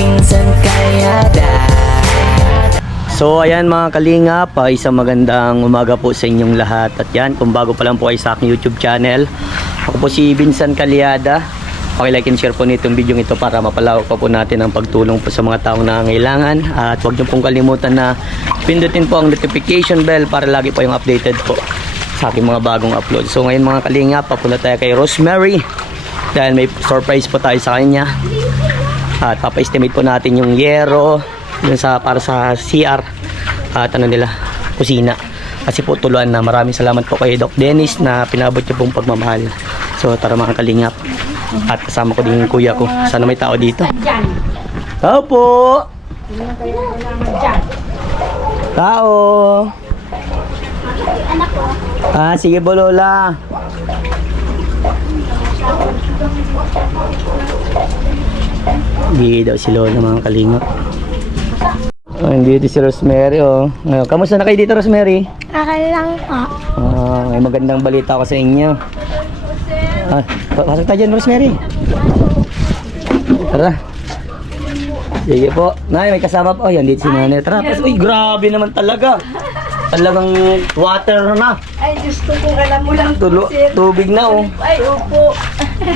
Pinsan Kalyada. So ayan mga kalingap, isang magandang umaga po sa inyong lahat. At yan, kung bago pa lang po kayo sa aking YouTube channel, ako po si Vincent Kalyada. Paki-like and share po nitong video ito para mapalawak pa po natin ang pagtulong po sa mga taong nangangailangan. At huwag niyo pong kalimutan na pindutin po ang notification bell para lagi po yung updated po sa aking mga bagong upload. So ngayon mga kalingap, papunta tayo kay Rosemary dahil may surprise po tayo sa kanya. At papa-estimate po natin yung yero dun para sa CR at kusina. Kasi po tuluan na. Maraming salamat po kay Doc Dennis na pinabot niyo pong pagmamahal. So tara mga kalingap. At kasama ko din yung kuya ko. Sana may tao dito. Tao po! Tao! Sige po Lola. Hindi daw si Lola mga kalingap. Dito si Rosemary kamusta na kayo dito Rosemary? Okay lang po. May magandang balita ako sa inyo. Pasok tayo dyan Rosemary. Tara. Sige po. Nay, may kasama po. Yan dito si Nanay. Tara. Uy, grabe naman talaga. Talagang water na. Ay, Diyos ko kung alam mo lang po, sir. Tubig na Ay, opo.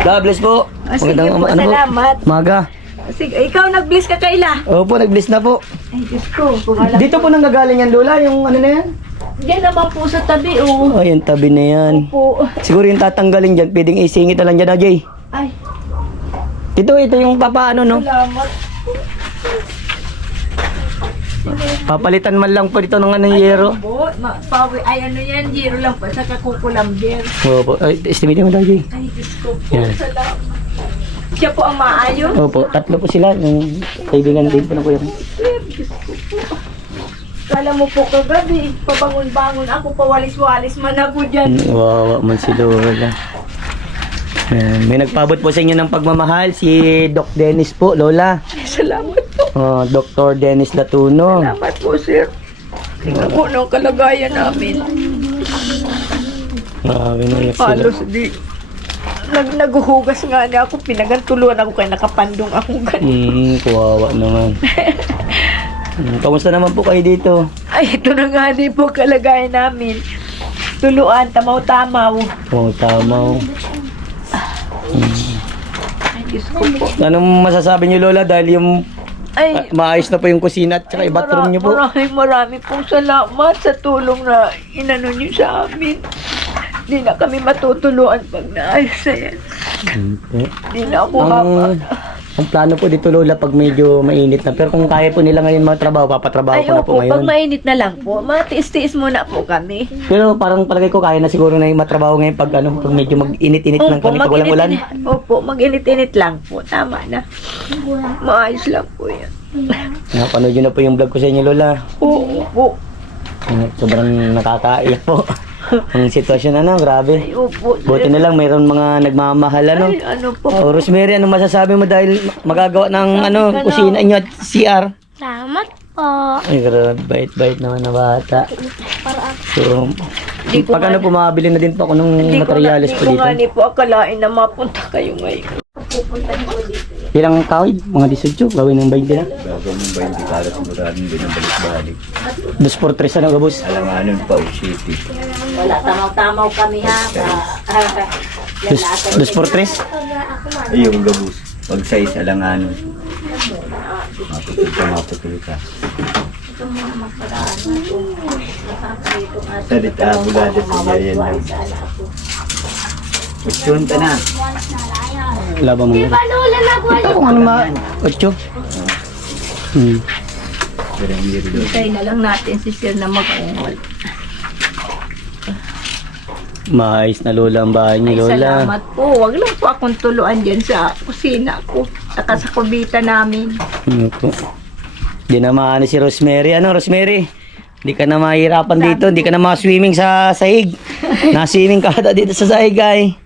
God bless po. Sige po, salamat. Maga. Sige, ikaw nag-bless ka kaila. Opo, nag-bless na po. Ay, Diyos ko, kung alam Dito po nanggagaling yan Lola, yung ano na yan? Diyan naman po sa tabi, oh. Ay, yung tabi na yan. Opo. Siguro yung tatanggalin dyan, pwedeng isingit na lang dyan, Jay. Ay, Ito yung papaano, no? salamat. Papalitan man lang po dito ng anong yero. Po, ay ano yan, zero lang po, sa kakukulamber. Opo, ay, estimate mo daw, Jay. Ay, Diyos ko po, Yan. salamat. Siya po ang maayo. Opo, tatlo po sila. Yung kaibigan din po ng kuya ko. Diyos ko po. Kala mo po kagabi, pabangon-bangon ako, pawalis-walis man ako dyan. Wawa man si Lola. Ayan, may nagpabot po sa inyo ng pagmamahal, si Doc Dennis po, Lola. Salamat po. Dr. Dennis Latuno. Salamat po, sir. Tingnan po ng kalagayan namin. Grabe na yan sila. Halos di. Naghuhugas nga niya ako. Pinagantuluan ako kaya nakapandong ako ganun. Kawawa naman. Kamusta naman po kayo dito? Ay, ito na nga din po kalagayan namin. Tuluan, tamaw-tamaw. Tamaw. Ay, Diyos ko po. Anong masasabi niyo Lola dahil yung Ay, maayos na po yung kusina at saka i-bathroom niyo po? Maraming pong salamat sa tulong na inano niyo sa amin. Di na kami matutuluan pag naayos na yan. Di na ako Ang plano po dito Lola pag medyo mainit na. Pero kung kaya po nila ngayon magtrabaho, papatrabaho Ay, ko na po opo, ngayon. pag mainit na lang po, matiis-tiis muna po kami. Pero parang palagay ko kaya na siguro na yung matrabaho ngayon pag pag medyo mag-init-init lang kami pag walang ulan. Opo, mag-init-init lang po. Tama na. Maayos lang po yan. Napanood nyo na po yung vlog ko sa inyo Lola. Opo. Sobrang nakakaiyak po. Ang sitwasyon grabe. Ay, opo. Buti na lang mayroon mga nagmamahal Ay, ano po. Rosemary, anong masasabi mo dahil magagawa ng Sabi ka kusina inyo at CR? Salamat po. Ay, grabe, bait-bait naman na bata. So, Di ko pag nga- mabili na din po ako ng materyales po Hindi ko dito. nga ni po akalain na mapunta kayo ngayon. Pupunta niyo dito. Ilang kawid? Mga 18, gawin ng 20 na. Gagawin mo ba yung dikala siguradong din ang balik-balik? 2 na gabos. Alanganon pa o city. Wala, tamaw-tamaw kami ha. 2 Ay, yung gabus. Pag size alanganon. Maputol ka. Salita, bulada sa yan lang. Utsunta na. Labang mo. Ito kung ano 8. Pero hindi rin. Hintay na lang natin si Sir na mag-ungol. Maayos na Lola ang bahay Ay, niyo Lola. salamat po. Wag lang po akong tuluan dyan sa kusina ko. Saka sa kubita namin. Ano po? Hindi na maano si Rosemary. Ano Rosemary? Hindi ka na mahirapan dito. Hindi ka na ma-swimming sa sahig. Na-swimming ka ata dito sa sahig ay.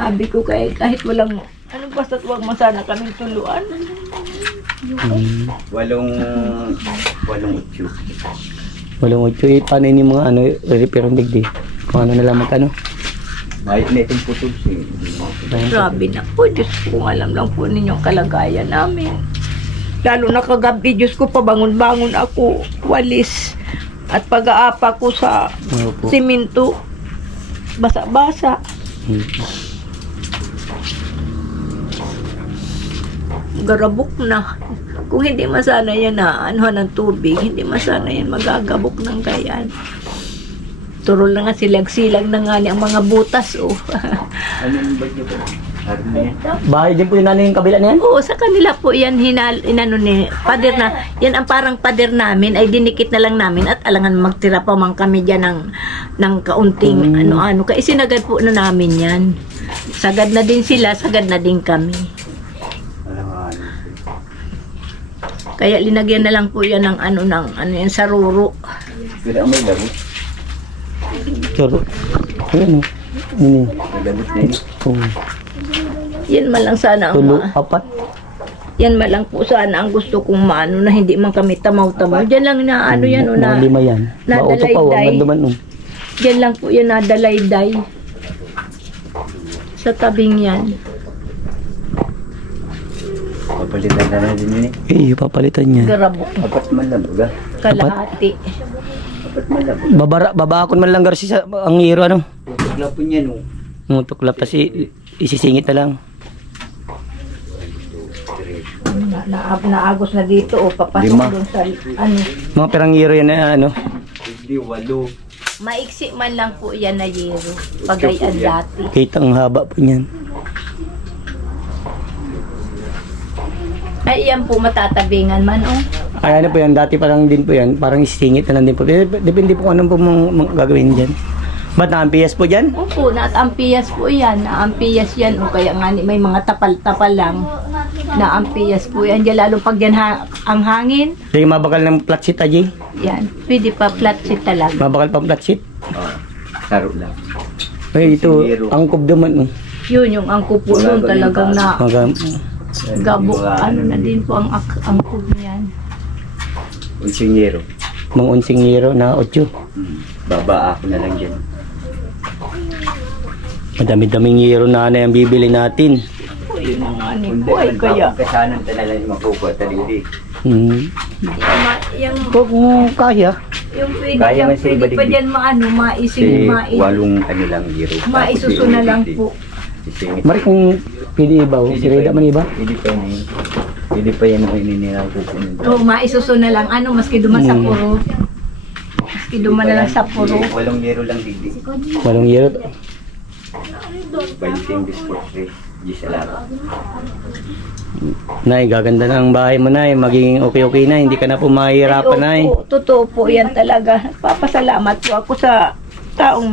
Sabi ko kahit walang, basta't wag mo sana kaming tuluan. Walong utsu. Walang 8. Paano yun yung mga repair ang digdi? Kung ano na lang magkano? Mahit na itong putol siya. Grabe na po. Diyos ko, kung alam lang po ninyong kalagayan namin. Lalo na kagabi, Diyos ko, pabangon-bangon ako, walis. At pag-aapa ko sa Opo. simento, basa-basa. Garabok na. Kung hindi masana yan na anuhan ng tubig, hindi masana yan magagabok ng gayan. Turol na nga silag-silag na nga ni ang mga butas, oh. Ano yung bagyo ba? Harap na yan. Bahay din po yung nanay yung kabila na yan? Oo, sa kanila po yan inano ni pader na, yan ang parang pader namin ay dinikit na lang namin at alangan magtira pa man kami diyan ng kaunting ano-ano. Kaya sinagad po na namin yan. Sagad na din sila, sagad na din kami. Alam mo, ano. Kaya linagyan na lang po yan ng ano yan saruro. Pero may labot. Pero, ayun o. Yun May labot na yun. oh. Yan man lang sana ang Tulo, apat. yan man lang po sana ang gusto kong maano na hindi man kami tamaw-tamaw. Diyan lang na ano yan o na Mga lima yan. Mauto pa, nadalay-day. wag duman o. Diyan lang po yan nadalay-day. Sa tabing yan. Papalitan na natin yun eh. Eh, papalitan niya. Garabok. Apat man labog ah. Kalahati. Apat man labog. Babakon man lang garsi sa ang hero ano. Tutugla po niya no. Tuklap kasi isisingit na lang. Naagos na dito o papasok Lima. doon sa ano. Mga perang hero yan na ano. Hindi, walo. Maiksi man lang po yan na yero. Pagayan dati. Kita ang haba po niyan. Ay, yan po matatabingan man oh. Ay ano po yan, dati pa lang din po yan. Parang isingit na lang din po. Depende po kung anong po mga gagawin dyan. Ba't na-ampias po dyan? Opo, naatampiyas po yan. Naampiyas yan. O kaya nga may mga tapal-tapal lang. Naampiyas po yan. Diyan lalo pag yan ang hangin. Dahil mabakal ng flat sheet, Ajay. Yan. Pwede pa flat sheet talaga. Mabakal pa flat sheet. Oh, saro lang. Ay, ito, angkob naman. Yun yung angko po doon talagang na gabo. Mga Ano na din po ang angko niyan. Unsinyero. Mga unsing hero na 8. Baba ako na lang dyan. Madami-daming hero na ang bibili natin. O yun ang ani Kundi, ko ay kaya. kasanan talaga yung makukuha talili. Yung Kung kaya. yung pwede Kaya yung man siya pwede pa ibaligid. dyan maano Kasi walong ano lang hero. maisuso na lang po. Sisingit. Mari kung pili iba, si Reda man iba. Pwede pa yun eh. Pwede pa yan ang ininiraw ko po. O maisuso na lang ano maski duman sa puro. Maski duman na lang sa puro. Walong hero lang digdi. Walong hero. Baliting bisport eh. Di salamat. Nay, gaganda na ang bahay mo, Nay. Magiging okay-okay na. Hindi ka na po mahihirapan, Nay. Opo, totoo po yan talaga. Papasalamat po ako sa taong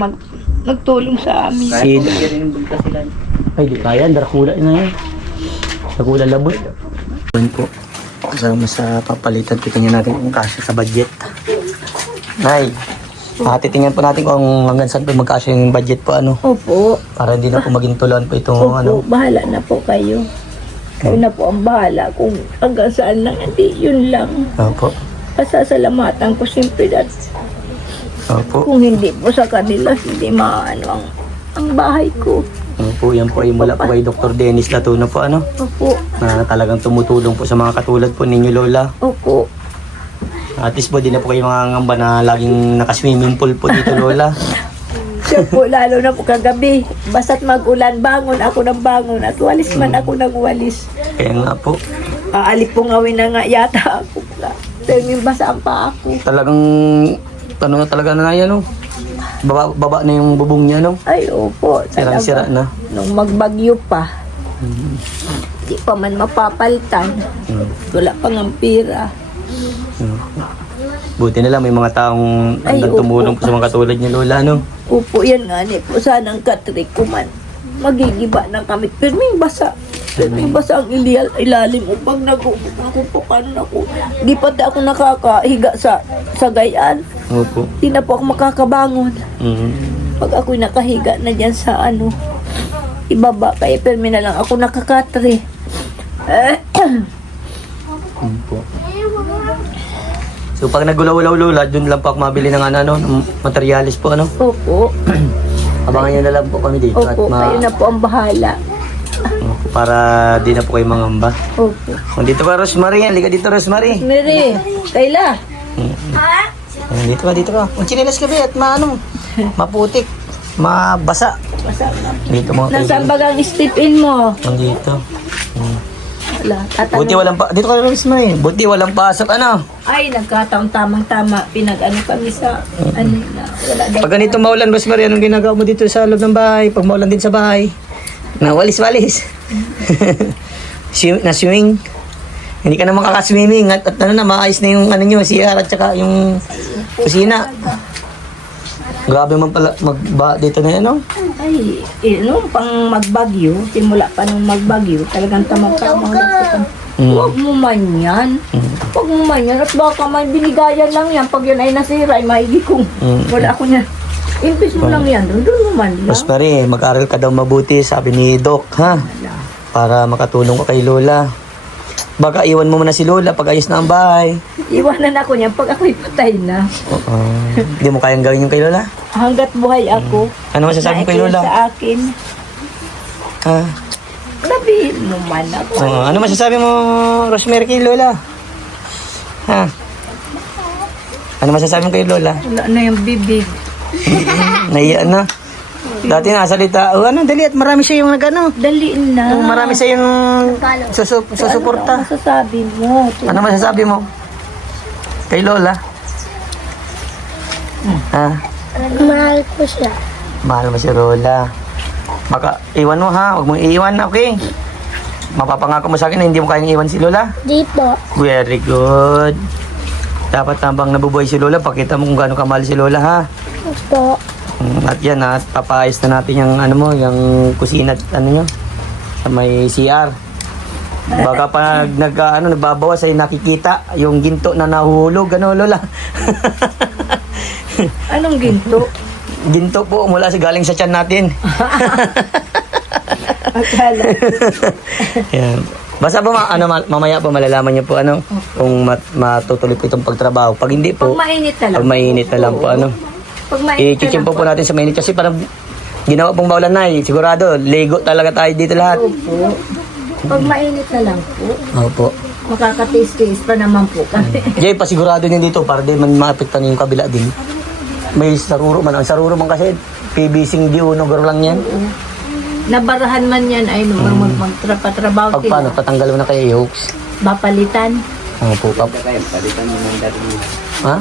nagtulong sa amin. Si- Kahit kung rin bunta sila. Ay, di kaya. Darakula na yan. Darakula labot. Yun po. Kasama sa papalitan. Titingnan natin kung kasya sa budget. Nay, titingnan po natin kung hanggang saan po magkasya yung budget po, ano. Opo. Para hindi na po maging tuluan po itong, Opo, ano. bahala na po kayo. Kayo na po ang bahala kung hanggang saan lang. Hindi, yun lang. Opo. Pasasalamatan ko siyempre dahil Opo. kung hindi po sa kanila, hindi maano ang bahay ko. Opo, yan po ay mula po kay Dr. Dennis Latuna po, ano. Opo, Na talagang tumutulong po sa mga katulad po ninyo, Lola. opo. At least po, di na po kayo mga ngamba na laging naka-swimming pool po dito, Lola. Siya po, lalo na po kagabi. Basta't mag-ulan, bangon ako ng bangon at walis man ako ng walis. Kaya nga po, Aalipungawin na nga yata ako. Dahil yung basa ang paa ko. talagang, ano na talaga na yan, no? Baba na yung bubong niya, no? Ay, opo. Sirang-sira na. Nung magbagyo pa, di pa man mapapalitan. Wala pang ampira. Buti na lang, may mga taong Ay, andang opo. tumulong po sa mga katulad niya, Lola, no? Opo, yan nga ni po. Sanang katrik ko man. Magigiba ng kami. Pero may basa. Pero may basa ang ilalim. O pag nag-uubok ako, paano na ako? Di pati ako nakakahiga sa gayan. Opo. Di na po ako makakabangon. Mhm. Pag ako'y nakahiga na dyan sa ano, ibaba. Kaya permi na lang ako nakakatri. Opo. So pag nagulaw-ulaw, Lola, dun lang po ako mabili ng ano, ng materialis po, ano? Opo. Abangan nyo na lang po kami dito. Opo, kayo na po ang bahala. para di na po kayo mangamba. Opo. Dito ka, Rosemary. Halika dito, Rosemary. Mary, Kayla. Dito ka. Kung chinilas ka, be, at maputik, mabasa. Dito mga Nasaan ba ang step-in mo? Nandito. Wala. Buti walang dito ka, Rosemary. Buti walang pasok, ano? Ay, nagkataon tamang-tama. Pinag-ano kami sa, ano na, wala daw. Pag ganito maulan, Rosemary, anong ginagawa mo dito sa loob ng bahay? Pag maulan din sa bahay? Na walis-walis. Na swimming. Hindi ka na makakaswimming at ano na, maayos na yung ano nyo, CR at saka yung kusina. Grabe man pala dito na yan, no? Ay, nung pang magbagyo, simula pa nung magbagyo, talagang tamang-tamang nagtatang. Huwag mo man yan. Huwag mo man yan. At baka may binigayan lang yan. Pag yun ay nasira, ay maigi kong wala ako niya. Impis mo lang yan. Doon mo man lang. Rosemary, mag-aral ka daw mabuti, sabi ni Doc, ha? Para makatulong ka kay Lola. Baka iwan mo muna si Lola pag ayos na ang bahay. Iwanan ako niya pag ako'y patay na. Hindi mo kayang gawin yung kay Lola? Hanggat buhay ako. Ano masasabi mo kay Lola? Sa akin. Ha? Sabihin mo man ako. Ano masasabi mo, Rosemary, kay Lola? Ha? Ano masasabi mo kay Lola? Wala na yung bibig. Naiyan na. Dati nasalita, ano, dali at marami siya yung nag-ano. Dali na. Marami siya yung susuporta. Ano masasabi mo? Ano masasabi mo? Kay Lola? Ha? Mahal ko siya. Mahal mo si Lola. Baka iwan mo ha, huwag mong iiwan, okay? Mapapangako mo sa akin na hindi mo kayang iwan si Lola? Di po. Very good. Dapat habang nabubuhay si Lola, pakita mo kung gaano kamahal si Lola ha. Po. At yan at papayos na natin yung ano mo, yung kusina at ano nyo, sa may CR. Baka pag nagbabawas ay nakikita yung ginto na nahuhulog, ano Lola? Anong ginto? Ginto po mula sa galing sa tiyan natin. Akala. Yan. Basta po mamaya po malalaman niyo po ano kung matutuloy po itong pagtrabaho. Pag hindi po, Pag mainit na lang. pag mainit na lang po ano. Pag mainit na lang I-chimpo po natin sa mainit kasi parang ginawa pong baulan na sigurado, lego talaga tayo dito lahat. po. Pag mainit na lang po. Opo. Makakatiis-tiis pa naman po kami. Jay, pasigurado din dito para di man maapektan yung kabila din. May saruro man. Ang saruro man kasi, PVC di uno, garo lang yan. Nabarahan man yan ay nung magtrabaho Pag paano, sila. patanggal mo na kayo hooks. Bapalitan. Opo, pap. Kaya palitan mo ng dati mo. Ha?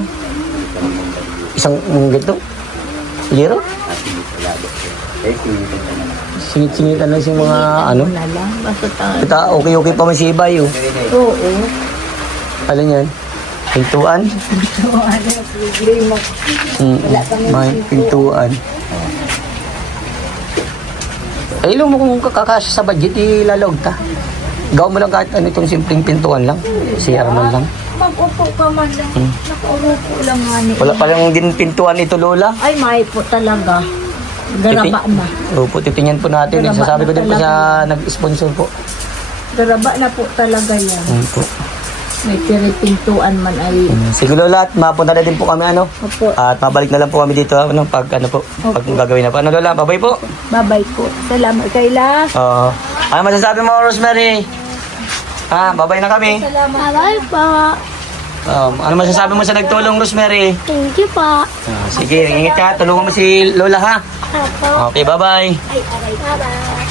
Isang ganito? Liro? Eh, sinitin ka na lang. Singit-singitan lang yung mga ano. Na lang. Basta Kita, okay pa man si Ibay, oh. Oo. Ano yan? Pintuan? So, ano, problema. May pintuan. Ay, alam mo kung kakasya sa budget, ilalog ka. Gawin mo lang kahit ano itong simpleng pintuan lang. CR man lang. Mag-upo ka man lang. Nakaupo lang nga ni. Wala pa lang din pintuan ito, Lola. Ay, may po talaga. Garaba na. Opo, titingnan po natin. Sasabi ko din po sa nag-sponsor po. Garaba na po talaga yan. Opo. May pintuan man ay. Sige, Lola, at mapunta na din po kami, ano. Opo. At mabalik na lang po kami dito, ano, pag ano po, pag gagawin na po. Ano, Lola, babay po. Bye-bye po. Salamat, Kayla. Ano masasabi mo, Rosemary? Babay na kami. Bye po. Ano masasabi mo sa nagtulong, Rosemary? Thank you po. Sige, ingat ka. Tulungan mo si Lola, ha? Apo. Okay, bye-bye. Bye-bye.